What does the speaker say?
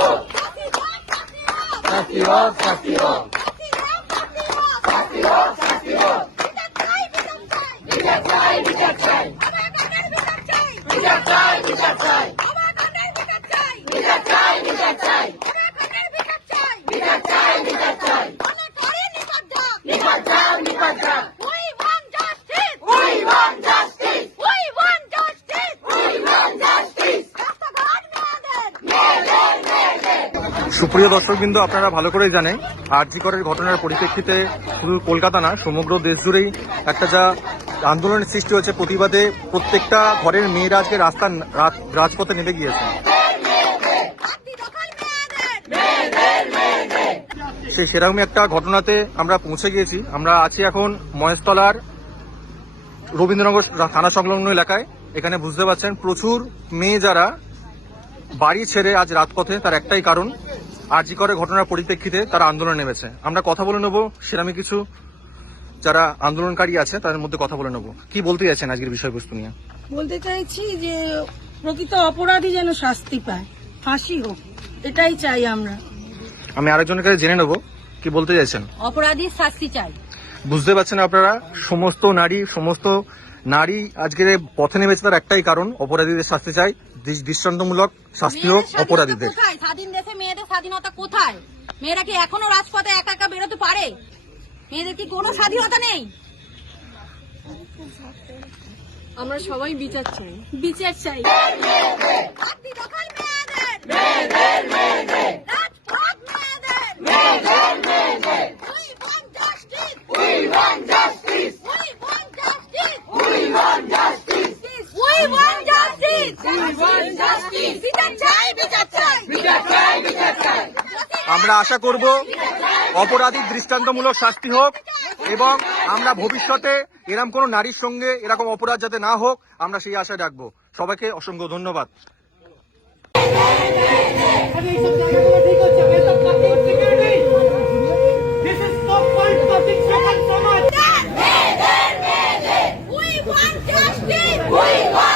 castigo, castigo, castigo. সুপ্রিয় দর্শক দর্শকবৃন্দ, আপনারা ভালো করেই জানেন, আরজিকরের ঘটনার পরিপ্রেক্ষিতে শুধু কলকাতা না, সমগ্র দেশ জুড়েই একটা যা আন্দোলনের সৃষ্টি হয়েছে, প্রতিবাদে প্রত্যেকটা ঘরের মেয়েরা আজকে রাস্তা রাজপথে নেমে গিয়েছে! সেই সেরকমই একটা ঘটনাতে আমরা পৌঁছে গিয়েছি আমরা আছি এখন মহেশতলার রবীন্দ্রনগর থানা সংলগ্ন এলাকায় এখানে বুঝতে পারছেন, প্রচুর মেয়ে যারা বাড়ি ছেড়ে আজ রাতপথে তার একটাই কারণ আরজি করে ঘটনার পরিপ্রেক্ষিতে তারা আন্দোলন নেমেছে। আমরা কথা বলে নেব সেরামই কিছু। যারা আন্দোলনকারী আছে তাদের মধ্যে কথা বলে নেব। কি বলতে চাইছেন আজকের বিষয়বস্তু নিয়ে? বলতে চাইছি যে প্রকৃত অপরাধী যেন শাস্তি পায় ফাঁসি হোক এটাই চাই আমরা। আমি আরেকজনের কাছে জেনে নেব কি বলতে চাইছেন? অপরাধী শাস্তি চাই। বুঝতে পারছেন আপনারা সমস্ত নারী সমস্ত নারী আজকের পথে নেমেছে তার একটাই কারণ অপরাধীদের শাস্তি চাই দৃষ্টান্তমূলক শাস্তি হোক অপরাধীদের। স্বাধীন দেশে মেয়েদের স্বাধীনতা কোথায়? মেয়েরা কি এখনও রাজপথে একা একা বেরোতে পারে? মেয়েদের কি কোনো স্বাধীনতা নেই? আমরা সবাই বিচার চাই। বিচার চাই। আমরা আশা করব অপরাধীর দৃষ্টান্তমূলক শাস্তি হোক এবং আমরা ভবিষ্যতে এরম কোনো নারীর সঙ্গে এরকম অপরাধ যাতে না হোক, আমরা সেই আশায় রাখব। সবাইকে অসংখ্য ধন্যবাদ। We want